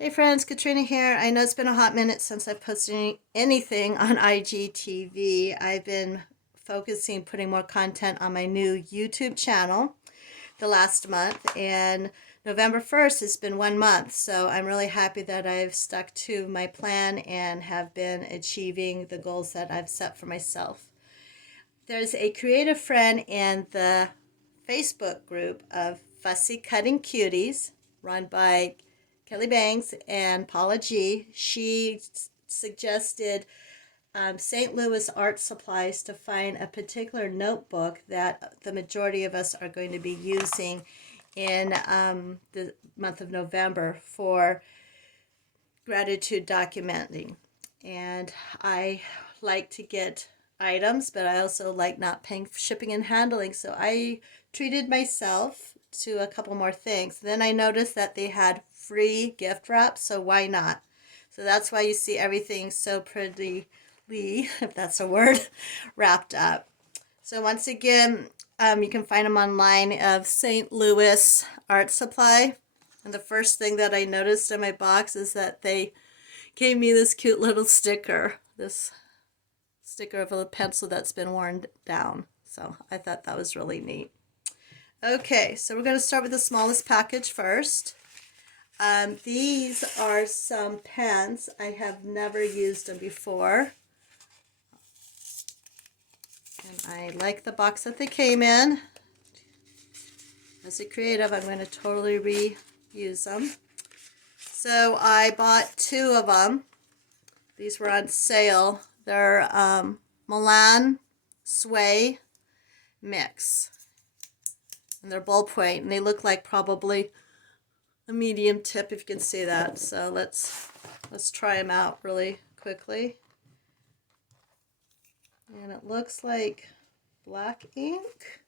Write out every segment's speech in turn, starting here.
Hey friends, Katrina here. I know it's been a hot minute since I've posted anything on IGTV. I've been focusing, putting more content on my new YouTube channel the last month, and November 1st has been 1 month, so I'm really happy that I've stuck to my plan and have been achieving the goals that I've set for myself. There's a creative friend in the Facebook group of Fussy Cutting Cuties run by Kelly Bangs and Paula G. She suggested St. Louis art supplies to find a particular notebook that the majority of us are going to be using in the month of November for gratitude documenting. And I like to get items, but I also like not paying for shipping and handling, so I treated myself to a couple more things. Then I noticed that they had free gift wrap, so why not? So that's why you see everything so prettily, if that's a word, wrapped up. So once again, you can find them online of St. Louis Art Supply. And the first thing that I noticed in my box is that they gave me this cute little sticker, this sticker of a pencil that's been worn down. So I thought that was really neat. Okay, so we're going to start with the smallest package first. These are some pens. I have never used them before. And I like the box that they came in. As a creative, I'm going to totally reuse them. So I bought 2 of them. These were on sale. They're Milan Sway Mix. And they're ballpoint, and they look like probably a medium tip, if you can see that. So let's try them out really quickly. And it looks like black ink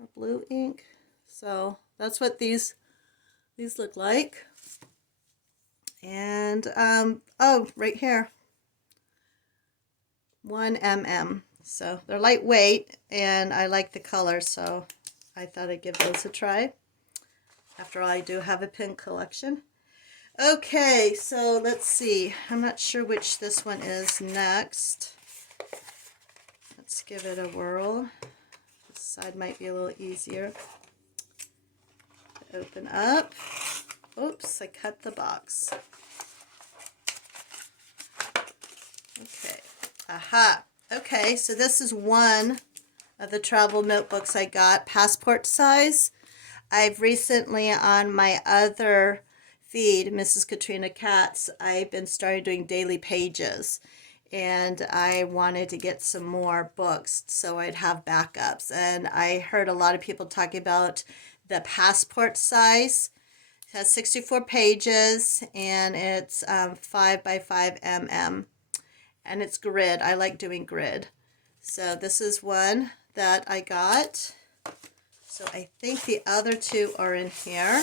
or blue ink. So that's what these look like. And oh, right here, 1 mm. So they're lightweight, and I like the color, so I thought I'd give those a try. After all, I do have a pen collection. Okay, so let's see. I'm not sure which this one is next. Let's give it a whirl. This side might be a little easier to open up. Oops, I cut the box. Okay. Aha. Okay, so this is one of the travel notebooks I got, passport size. I've recently, on my other feed, Mrs. Katrina Katz, I've been starting doing daily pages, and I wanted to get some more books so I'd have backups. And I heard a lot of people talking about the passport size. It has 64 pages, and it's 5 by 5 mm, and it's grid. I like doing grid. So this is one that I got. So I think the other 2 are in here.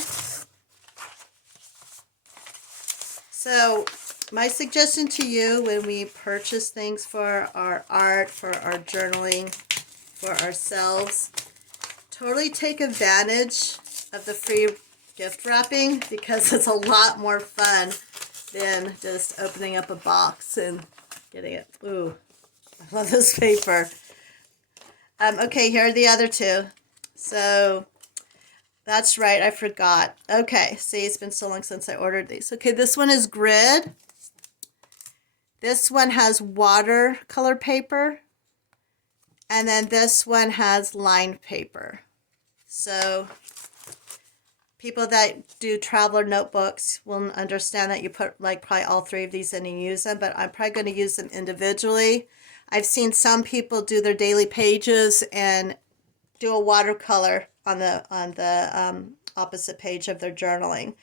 So my suggestion to you when we purchase things for our art, for our journaling, for ourselves, totally take advantage of the free gift wrapping, because it's a lot more fun than just opening up a box and getting it. Ooh, I love this paper. Okay, here are the other 2. So that's right, I forgot. Okay, see, it's been so long since I ordered these. Okay, this one is grid. This one has watercolor paper. And then this one has lined paper. So people that do traveler notebooks will understand that you put like probably all 3 of these in and use them, but I'm probably going to use them individually. I've seen some people do their daily pages and do a watercolor on the opposite page of their journaling.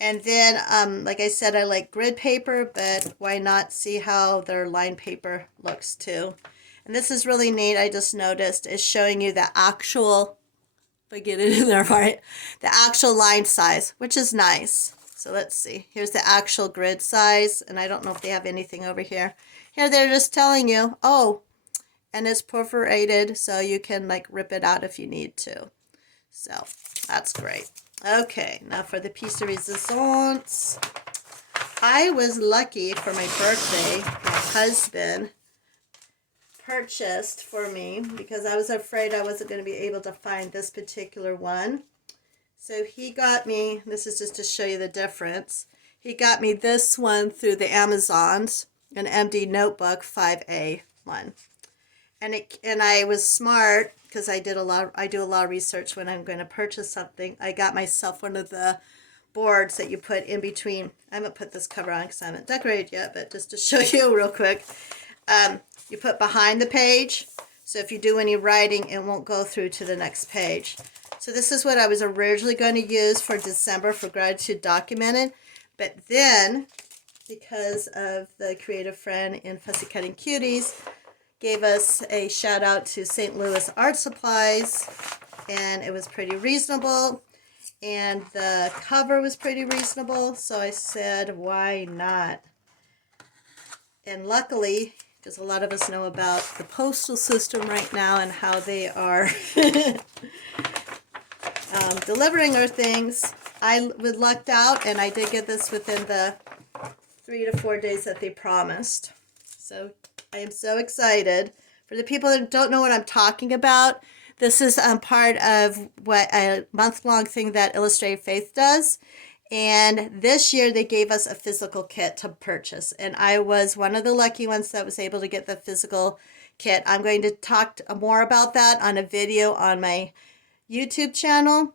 And then, like I said, I like grid paper, but why not see how their lined paper looks too. And this is really neat. I just noticed it's showing you the actual, if I get it in there right, the actual line size, which is nice. So let's see. Here's the actual grid size, and I don't know if they have anything over here. Here they're just telling you, oh, and it's perforated, so you can like rip it out if you need to. So that's great. Okay, now for the piece de resistance. I was lucky for my birthday. My husband purchased for me because I was afraid I wasn't going to be able to find this particular one. So he got me, this is just to show you the difference. He got me this one through the Amazons, an MD Notebook 5A one. And I was smart because I do a lot of research when I'm going to purchase something. I got myself one of the boards that you put in between. I haven't put this cover on because I haven't decorated yet, but just to show you real quick. You put behind the page, so if you do any writing, it won't go through to the next page. So this is what I was originally going to use for December for Gratitude Documented, but then, because of the creative friend in Fussy Cutting Cuties, gave us a shout out to St. Louis Art Supplies, and it was pretty reasonable, and the cover was pretty reasonable, so I said, why not? And luckily, because a lot of us know about the postal system right now and how they are delivering our things, I was lucked out, and I did get this within the 3 to 4 days that they promised. So I am so excited. For the people that don't know what I'm talking about, this is part of what a month-long thing that Illustrated Faith does. And this year they gave us a physical kit to purchase. And I was one of the lucky ones that was able to get the physical kit. I'm going to talk more about that on a video on my YouTube channel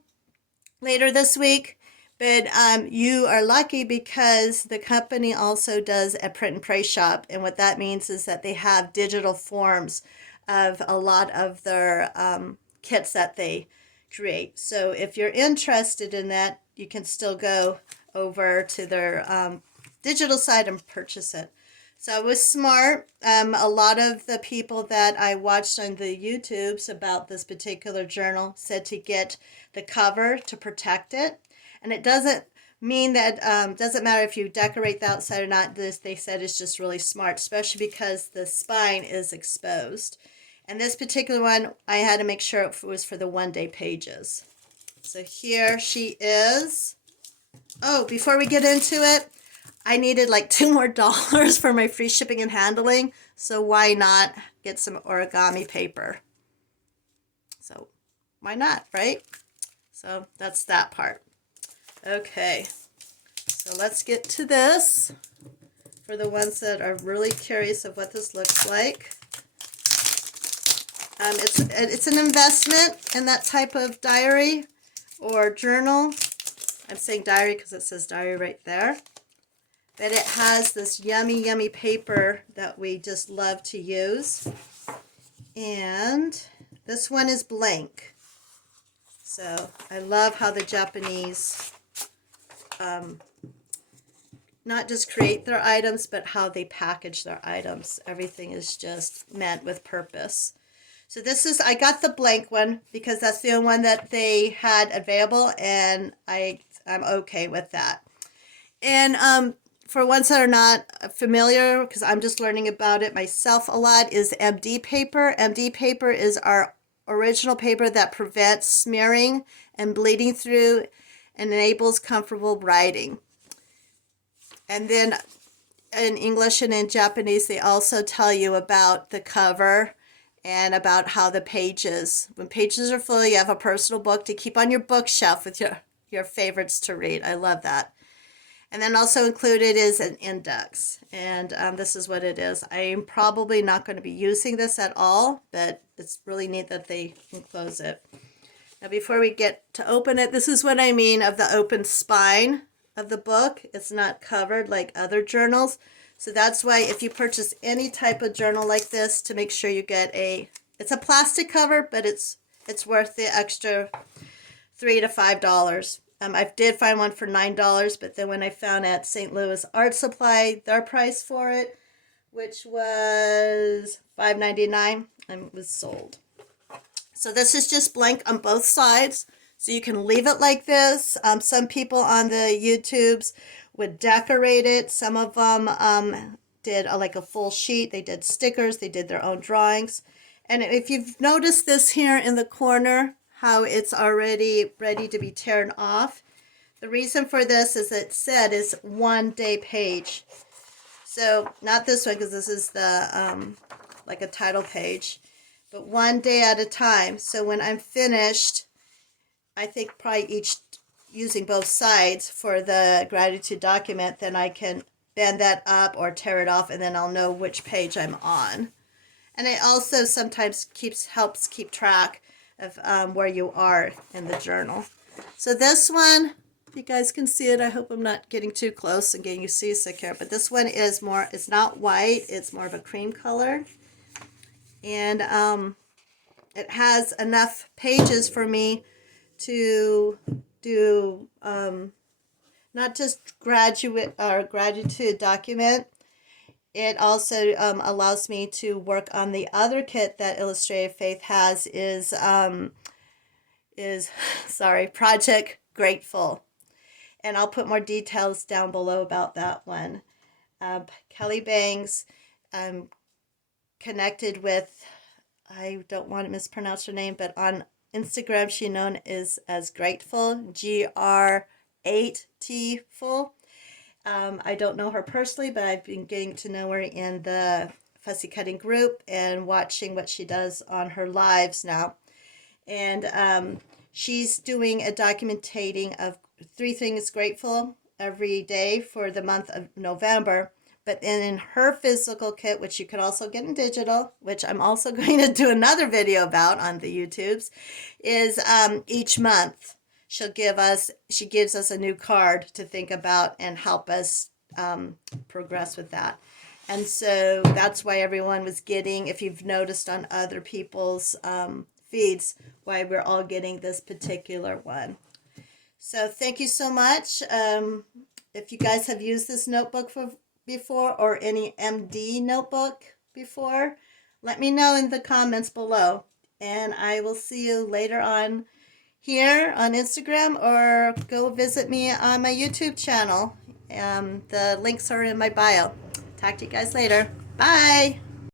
later this week. But you are lucky because the company also does a print and pray shop. And what that means is that they have digital forms of a lot of their kits that they create. So if you're interested in that, you can still go over to their digital site and purchase it. So I was smart. A lot of the people that I watched on the YouTubes about this particular journal said to get the cover to protect it. And it doesn't mean that, doesn't matter if you decorate the outside or not. This, they said, is just really smart, especially because the spine is exposed. And this particular one, I had to make sure it was for the one-day pages. So here she is. Oh, before we get into it, I needed like $2 more for my free shipping and handling. So why not get some origami paper? So why not, right? So that's that part. Okay, so let's get to this for the ones that are really curious of what this looks like. It's an investment in that type of diary or journal. I'm saying diary because it says diary right there. But it has this yummy, yummy paper that we just love to use. And this one is blank. So I love how the Japanese not just create their items, but how they package their items. Everything is just meant with purpose. So this is, I got the blank one because that's the only one that they had available, and I'm okay with that. And for ones that are not familiar, because I'm just learning about it myself a lot, is MD paper. MD paper is our original paper that prevents smearing and bleeding through and enables comfortable writing. And then in English and in Japanese, they also tell you about the cover and about how the pages, when pages are full, you have a personal book to keep on your bookshelf with your favorites to read. I love that. And then also included is an index. And this is what it is. I'm probably not going to be using this at all, but it's really neat that they enclose it. Now before we get to open it, this is what I mean of the open spine of the book. It's not covered like other journals. So that's why if you purchase any type of journal like this, to make sure you get it's a plastic cover, but it's worth the extra $3 to $5. I did find one for $9, but then when I found at St. Louis Art Supply, their price for it, which was $5.99, it was sold. So this is just blank on both sides. So you can leave it like this. Some people on the YouTubes would decorate it. Some of them did like a full sheet. They did stickers. They did their own drawings. And if you've noticed this here in the corner, how it's already ready to be torn off. The reason for this is it said is 1 day page. So not this one, because this is the like a title page, but 1 day at a time. So when I'm finished, I think probably each using both sides for the gratitude document, then I can bend that up or tear it off, and then I'll know which page I'm on. And it also sometimes helps keep track of where you are in the journal. So this one, if you guys can see it, I hope I'm not getting too close and getting you seasick here, but this one is more, it's not white, it's more of a cream color. And it has enough pages for me to do not just gratitude document. It also allows me to work on the other kit that Illustrated Faith has is sorry, Project Gr8tful. And I'll put more details down below about that one. Kelly Bangs connected with, I don't want to mispronounce her name, but on Instagram she's known as Gr8tful, Gr8tful. I don't know her personally, but I've been getting to know her in the fussy cutting group and watching what she does on her lives now. And she's doing a documentating of 3 things grateful every day for the month of November. But then in her physical kit, which you could also get in digital, which I'm also going to do another video about on the YouTubes, is each month she gives us a new card to think about and help us progress with that. And so that's why everyone was getting, if you've noticed on other people's feeds, why we're all getting this particular one. So thank you so much. If you guys have used this notebook before or any MD notebook before, let me know in the comments below. And I will see you later on here on Instagram, or go visit me on my YouTube channel. The links are in my bio. Talk to you guys later. Bye.